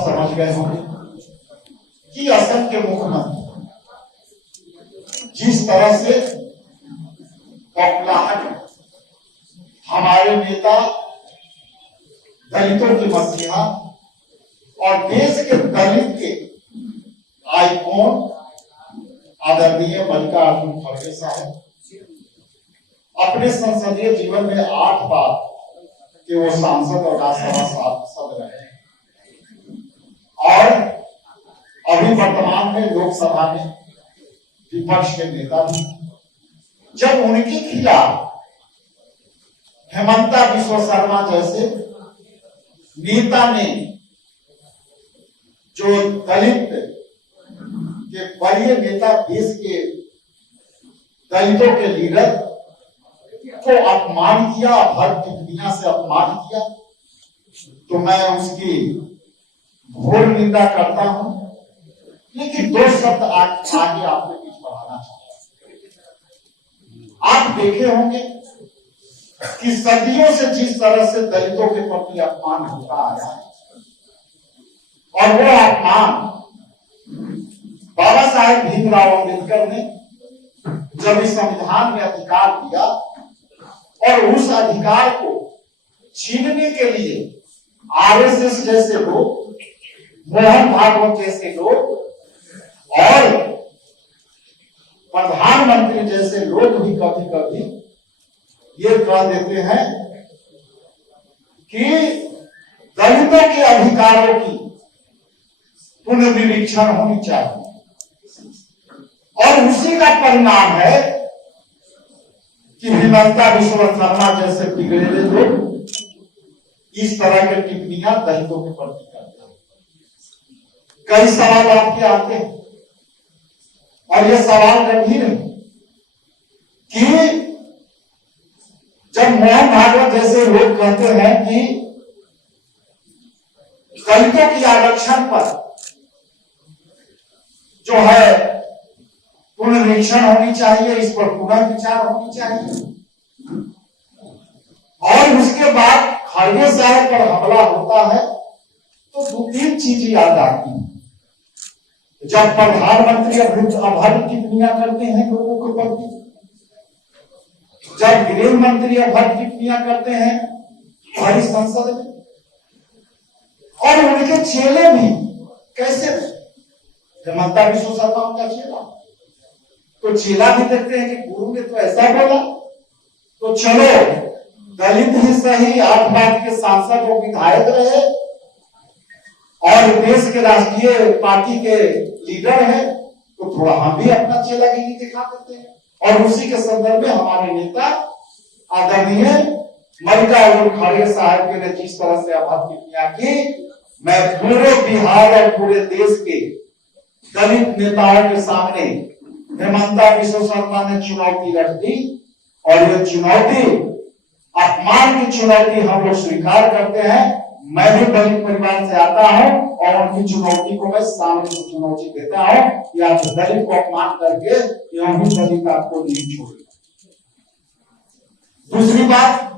सब समझ गए होंगे कि असम के मुख्यमंत्री जिस तरह से बौखलाहट हमारे नेता दलितों की मसीहा और देश के दलित के आइकॉन आदरणीय मल्लिकार्जुन खड़गे साहब अपने संसदीय जीवन में 8 बार के वो सांसद और राज्यसभा सांसद रहे और अभी वर्तमान में लोकसभा में विपक्ष के नेता भी। जब उनके खिलाफ हेमंता बिश्व शर्मा जैसे नेता ने जो दलित के बड़े नेता देश के दलितों के लीडर को अपमान किया, हर टिप्पणियां से अपमान किया, तो मैं उसकी घोर निंदा करता हूं। लेकिन 2 शब्द आगे आपके बीच बढ़ाना चाहता हूं। आप देखे होंगे कि सदियों से जिस तरह से दलितों के प्रति अपमान होता आया है और वो अपमान बाबा साहेब भीमराव अम्बेडकर ने जब इस संविधान में अधिकार दिया और उस अधिकार को छीनने के लिए आरएसएस जैसे लोग, मोहन भागवत जैसे लोग और प्रधानमंत्री जैसे लोग भी कभी कभी ये कह देते हैं कि दलितों के अधिकारों की पुनर्निरीक्षण होनी चाहिए और उसी का परिणाम है कि हेमंता बिश्व शर्मा जैसे बिगड़ेले लोग इस तरह के टिप्पणियां दलितों के प्रति करते हैं। कई सवाल आपके आते हैं और यह सवाल गंभीर है कि जब मोहन भागवत जैसे लोग कहते हैं कि दलितों की आरक्षण पर जो है पुनरीक्षण होनी चाहिए, इस पर पुनर्विचार होनी चाहिए, और उसके बाद खड़गे साहब पर हमला होता है तो 2-3 चीजें याद आती हैं। जब प्रधानमंत्री अभद्र टिप्पणियां करते हैं लोगों के प्रति, जब गृह मंत्री अभद्र टिप्पणियां करते हैं हमारी संसद में, और उनके चेले भी कैसे, हेमंता बिश्व शर्मा उनका चेला, तो चेला भी देखते हैं कि गुरु ने तो ऐसा बोला, तो चलो दलित ही सही 8 बार के सांसद और विधायक रहे और देश के राष्ट्रीय पार्टी के लीडर है, तो थोड़ा हम भी अपना चेलागिरी दिखा देते हैं। और उसी के संदर्भ में हमारे नेता आदरणीय मल्लिकार्जुन खड़गे साहब ने जिस तरह से अभद्र टिप्पणियां की, मैं पूरे बिहार और पूरे देश के दलित नेताओं के सामने हेमंता बिश्व शर्मा ने चुनौती रख दी और ये चुनौती, अपमान की चुनौती हम लोग स्वीकार करते हैं। मैं भी दलित परिवार से आता हूं और उनकी चुनौती को मैं सामने से चुनौती देता हूं कि आप दलित को अपमान करके दलित आपको नहीं छोड़ेगा। दूसरी बात,